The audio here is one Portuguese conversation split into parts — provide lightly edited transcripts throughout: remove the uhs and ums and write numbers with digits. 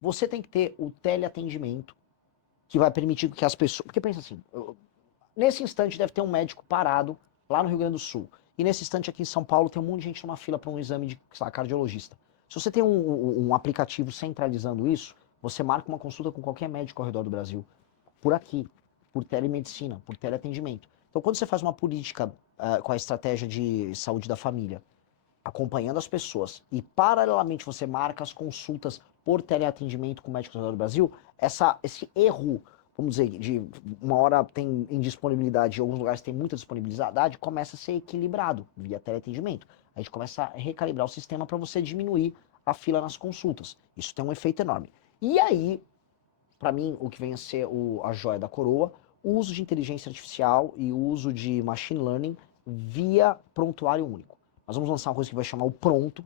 você tem que ter o teleatendimento que vai permitir que as pessoas... Porque pensa assim, nesse instante deve ter um médico parado lá no Rio Grande do Sul. E nesse instante aqui em São Paulo tem um monte de gente numa fila para um exame de, sei lá, cardiologista. Se você tem um aplicativo centralizando isso, você marca uma consulta com qualquer médico ao redor do Brasil. Por aqui, por telemedicina, por teleatendimento. Então, quando você faz uma política com a estratégia de saúde da família, acompanhando as pessoas, e paralelamente você marca as consultas por teleatendimento com médicos ao redor do Brasil, esse erro, vamos dizer, de uma hora tem indisponibilidade, em alguns lugares tem muita disponibilidade, começa a ser equilibrado via teleatendimento. A gente começa a recalibrar o sistema para você diminuir a fila nas consultas. Isso tem um efeito enorme. E aí, para mim, o que vem a ser a joia da coroa, o uso de inteligência artificial e o uso de machine learning via prontuário único. Nós vamos lançar uma coisa que vai chamar o pronto,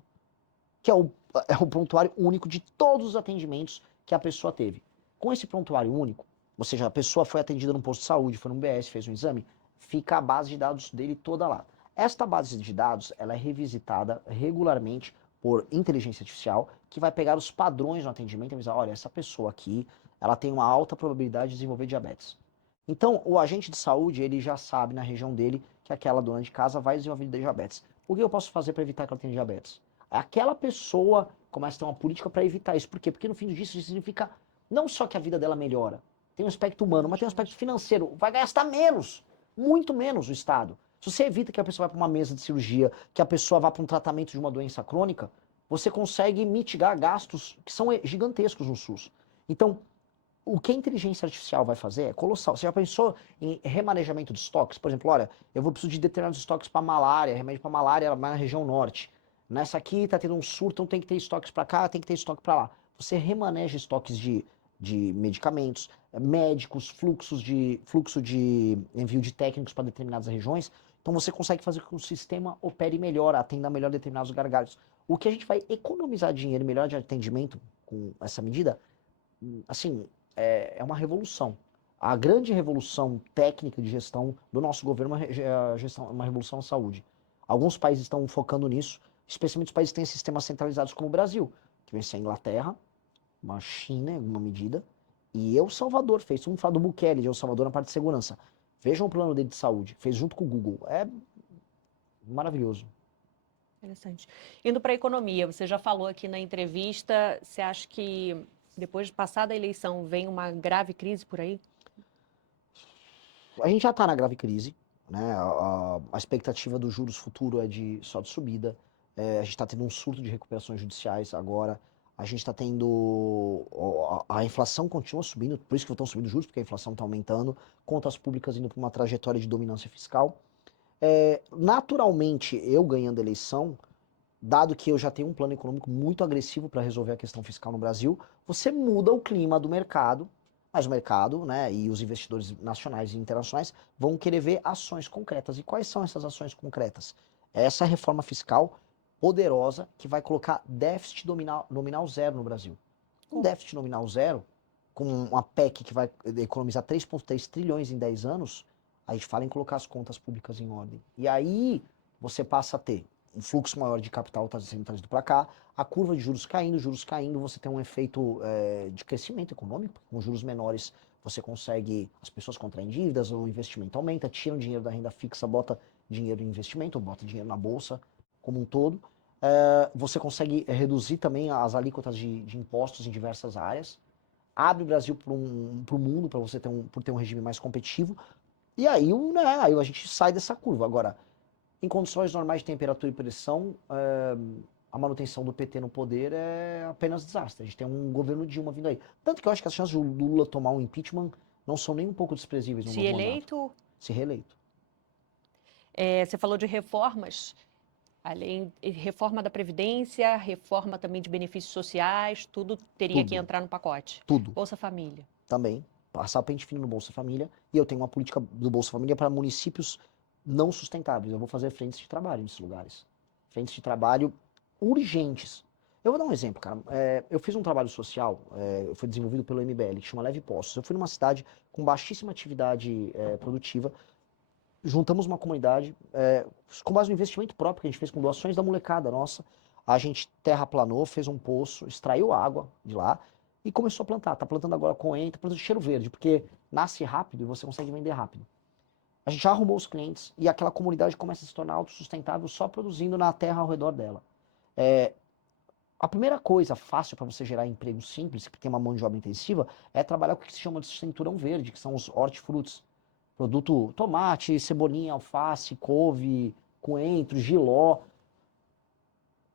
que é o prontuário único de todos os atendimentos que a pessoa teve. Com esse prontuário único, ou seja, a pessoa foi atendida num posto de saúde, foi num BS, fez um exame, fica a base de dados dele toda lá. Esta base de dados, ela é revisitada regularmente por inteligência artificial, que vai pegar os padrões no atendimento e avisar, olha, essa pessoa aqui, ela tem uma alta probabilidade de desenvolver diabetes. Então, o agente de saúde, ele já sabe na região dele que aquela dona de casa vai desenvolver diabetes. O que eu posso fazer para evitar que ela tenha diabetes? Aquela pessoa começa a ter uma política para evitar isso. Por quê? Porque no fim disso significa não só que a vida dela melhora, tem um aspecto humano, mas tem um aspecto financeiro. Vai gastar menos, muito menos o Estado. Se você evita que a pessoa vá para uma mesa de cirurgia, que a pessoa vá para um tratamento de uma doença crônica, você consegue mitigar gastos que são gigantescos no SUS. Então, o que a inteligência artificial vai fazer é colossal. Você já pensou em remanejamento de estoques? Por exemplo, olha, eu vou precisar de determinados estoques para malária, remédio para malária na região norte. Nessa aqui está tendo um surto, então tem que ter estoques para cá, tem que ter estoque para lá. Você remaneja estoques de medicamentos, médicos, fluxo de envio de técnicos para determinadas regiões. Então você consegue fazer com que o sistema opere melhor, atenda melhor determinados gargalos. O que a gente vai economizar dinheiro, melhor de atendimento com essa medida, assim, é uma revolução. A grande revolução técnica de gestão do nosso governo é uma revolução na saúde. Alguns países estão focando nisso, especialmente os países que têm sistemas centralizados como o Brasil, que vem ser a Inglaterra, uma China em alguma medida, e El Salvador fez. Vamos falar do Bukele de El Salvador na parte de segurança. Vejam o plano dele de saúde, fez junto com o Google. É maravilhoso. Interessante. Indo para a economia, você já falou aqui na entrevista, você acha que depois de passada a eleição vem uma grave crise por aí? A gente já está na grave crise, né? A expectativa dos juros futuro é só de subida. A gente está tendo um surto de recuperações judiciais agora. A gente está tendo. A inflação continua subindo, por isso que estão subindo os juros, porque a inflação está aumentando. Contas públicas indo para uma trajetória de dominância fiscal. Naturalmente, eu ganhando a eleição, dado que eu já tenho um plano econômico muito agressivo para resolver a questão fiscal no Brasil, você muda o clima do mercado, mas o mercado, né, e os investidores nacionais e internacionais vão querer ver ações concretas. E quais são essas ações concretas? Essa reforma fiscal poderosa que vai colocar déficit nominal zero no Brasil. Um déficit nominal zero, com uma PEC que vai economizar 3,3 trilhões em 10 anos, a gente fala em colocar as contas públicas em ordem. E aí você passa a ter um fluxo maior de capital está sendo trazido para cá, a curva de juros caindo, você tem um efeito de crescimento econômico, com juros menores você consegue, as pessoas contraem dívidas, o investimento aumenta, tiram dinheiro da renda fixa, bota dinheiro em investimento, bota dinheiro na bolsa como um todo. Você consegue reduzir também as alíquotas de impostos em diversas áreas, abre o Brasil para o mundo, para você ter um regime mais competitivo, e aí, aí a gente sai dessa curva. Agora, em condições normais de temperatura e pressão, a manutenção do PT no poder é apenas desastre. A gente tem um governo Dilma vindo aí. Tanto que eu acho que as chances do Lula tomar um impeachment não são nem um pouco desprezíveis no Se novo mandato. eleito, Se reeleito. você falou de reformas, além reforma da Previdência, reforma também de benefícios sociais, tudo teria que Tudo. entrar no pacote. Tudo. Bolsa Família. Também. Passar pente fino no Bolsa Família. E eu tenho uma política do Bolsa Família para municípios não sustentáveis. Eu vou fazer frentes de trabalho nesses lugares. Frentes de trabalho urgentes. Eu vou dar um exemplo, cara. Eu fiz um trabalho social, foi desenvolvido pelo MBL, que chama Leve Postos. Eu fui numa cidade com baixíssima atividade produtiva, juntamos uma comunidade, com base no investimento próprio que a gente fez com doações da molecada nossa. A gente terraplanou, fez um poço, extraiu água de lá, e começou a plantar. Tá plantando agora coentro, plantando cheiro verde, porque nasce rápido e você consegue vender rápido. A gente já arrumou os clientes e aquela comunidade começa a se tornar autossustentável só produzindo na terra ao redor dela. A primeira coisa fácil para você gerar emprego simples, que tem uma mão de obra intensiva, é trabalhar com o que se chama de cinturão verde, que são os hortifrutos. Produto tomate, cebolinha, alface, couve, coentro, jiló.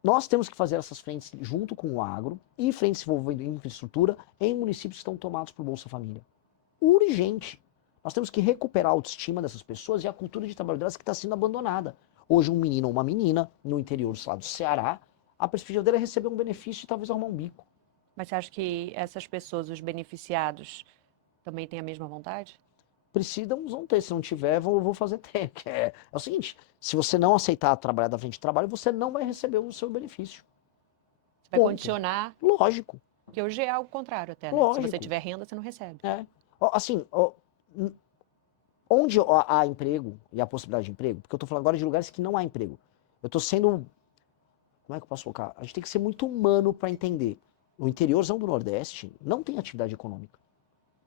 Nós temos que fazer essas frentes junto com o agro e frentes envolvendo infraestrutura em municípios que estão tomados por Bolsa Família. Urgente. Nós temos que recuperar a autoestima dessas pessoas e a cultura de trabalho delas que está sendo abandonada. Hoje, um menino ou uma menina, no interior sei lá, do Ceará, a perspectiva dele é receber um benefício e talvez arrumar um bico. Mas você acha que essas pessoas, os beneficiados, também têm a mesma vontade? Precisam, vão ter. Se não tiver, vou fazer ter. É o seguinte, se você não aceitar trabalhar da frente de trabalho, você não vai receber o seu benefício. Você vai Ponto. condicionar, Lógico, porque hoje é algo contrário até, né? Se você lógico. tiver renda, você não recebe. Assim, onde há emprego e a possibilidade de emprego, porque eu tô falando agora de lugares que não há emprego. Eu tô sendo, como é que eu posso colocar? A gente tem que ser muito humano para entender. O interiorzão do Nordeste não tem atividade econômica.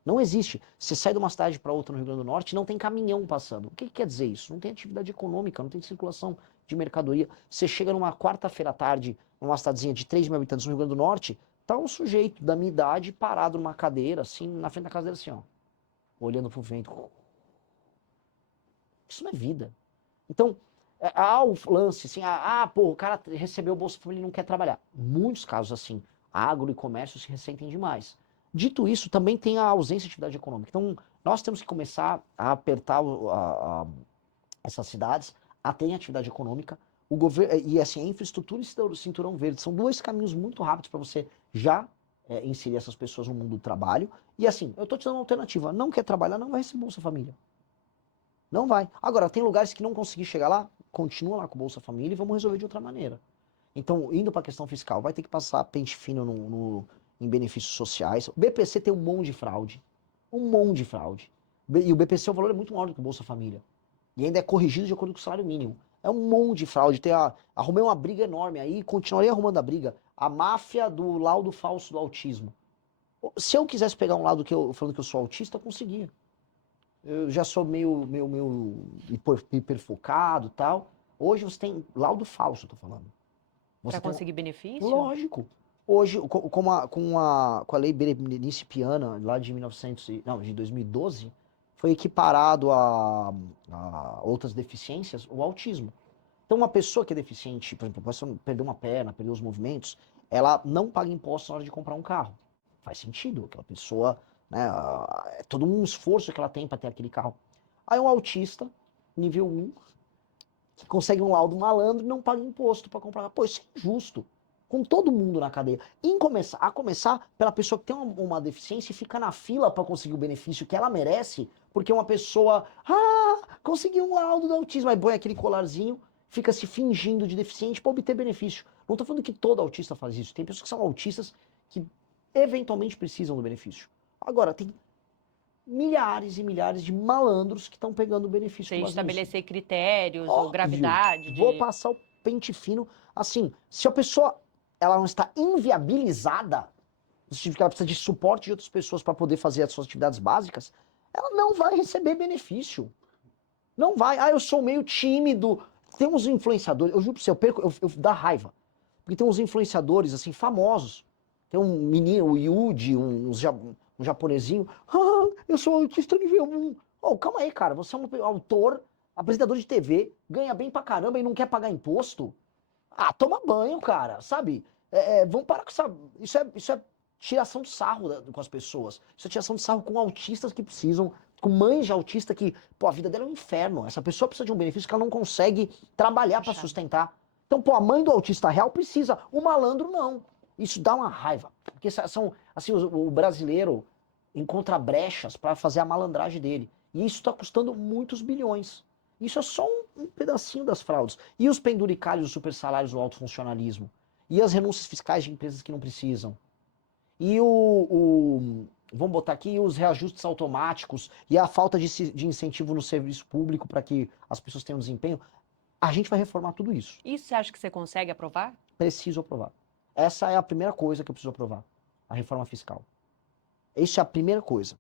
Não existe. Você sai de uma cidade para outra no Rio Grande do Norte, não tem caminhão passando. O que quer dizer isso? Não tem atividade econômica, não tem circulação de mercadoria. Você chega numa quarta-feira à tarde, numa cidadezinha de 3 mil habitantes no Rio Grande do Norte, tá um sujeito da minha idade parado numa cadeira, assim, na frente da casa dele, assim, ó, olhando pro vento. Isso não é vida. Então, há o lance, assim, pô, o cara recebeu o Bolsa Família e não quer trabalhar. Muitos casos assim, agro e comércio se ressentem demais. Dito isso, também tem a ausência de atividade econômica. Então, nós temos que começar a apertar essas cidades a terem atividade econômica. O governo, e assim, a infraestrutura e o cinturão verde são dois caminhos muito rápidos para você já inserir essas pessoas no mundo do trabalho. E assim, eu estou te dando uma alternativa. Não quer trabalhar, não vai receber Bolsa Família. Não vai. Agora, tem lugares que não conseguir chegar lá, continua lá com o Bolsa Família e vamos resolver de outra maneira. Então, indo para a questão fiscal, vai ter que passar pente fino em benefícios sociais. O BPC tem um monte de fraude. Um monte de fraude. E o BPC, o valor é muito maior do que o Bolsa Família. E ainda é corrigido de acordo com o salário mínimo. É um monte de fraude. Arrumei uma briga enorme aí, continuarei arrumando a briga. A máfia do laudo falso do autismo. Se eu quisesse pegar um lado falando que eu sou autista, eu conseguia. Eu já sou meio hiperfocado e tal. Hoje você tem laudo falso, eu tô falando. Para Você tem, conseguir benefício? lógico. Hoje, com a lei Berenice Piana, lá de 2012, foi equiparado a outras deficiências o autismo. Então, uma pessoa que é deficiente, por exemplo, pode perder uma perna, perder os movimentos, ela não paga imposto na hora de comprar um carro. Faz sentido, aquela pessoa, né, é todo um esforço que ela tem para ter aquele carro. Aí um autista, nível 1, que consegue um laudo malandro e não paga imposto para comprar. Pô, isso é injusto. Com todo mundo na cadeia. A começar pela pessoa que tem uma deficiência e fica na fila para conseguir o benefício que ela merece, porque uma pessoa, conseguiu um laudo do autismo, aí põe aquele colarzinho, fica se fingindo de deficiente para obter benefício. Não tô falando que todo autista faz isso. Tem pessoas que são autistas que eventualmente precisam do benefício. Agora, tem milhares e milhares de malandros que estão pegando o benefício Você com base nisso. estabelecer critérios ou Óbvio. gravidade Vou de... passar o pente fino. Assim, se a pessoa ela não está inviabilizada, no sentido que ela precisa de suporte de outras pessoas para poder fazer as suas atividades básicas, ela não vai receber benefício. Não vai. Eu sou meio tímido. Tem uns influenciadores, eu juro pra você, eu dá raiva. Porque tem uns influenciadores, assim, famosos. Tem um menino, o Yuji, um japonesinho. Eu sou autista nível 1. Oh, calma aí, cara. Você é um autor, apresentador de TV, ganha bem pra caramba e não quer pagar imposto? Toma banho, cara, sabe? Vamos parar com essa... Isso é tiração de sarro com as pessoas. Isso é tiração de sarro com autistas que precisam, com mães de autista que, pô, a vida dela é um inferno. Essa pessoa precisa de um benefício que ela não consegue trabalhar para sustentar. Então, pô, a mãe do autista real precisa, o malandro não. Isso dá uma raiva. Porque são, assim, o brasileiro encontra brechas para fazer a malandragem dele. E isso está custando muitos bilhões. Isso é só um pedacinho das fraudes. E os penduricalhos, os supersalários, o alto funcionalismo. E as renúncias fiscais de empresas que não precisam. E vamos botar aqui, os reajustes automáticos e a falta de incentivo no serviço público para que as pessoas tenham desempenho. A gente vai reformar tudo isso. Isso você acha que você consegue aprovar? Preciso aprovar. Essa é a primeira coisa que eu preciso aprovar. A reforma fiscal. Isso é a primeira coisa.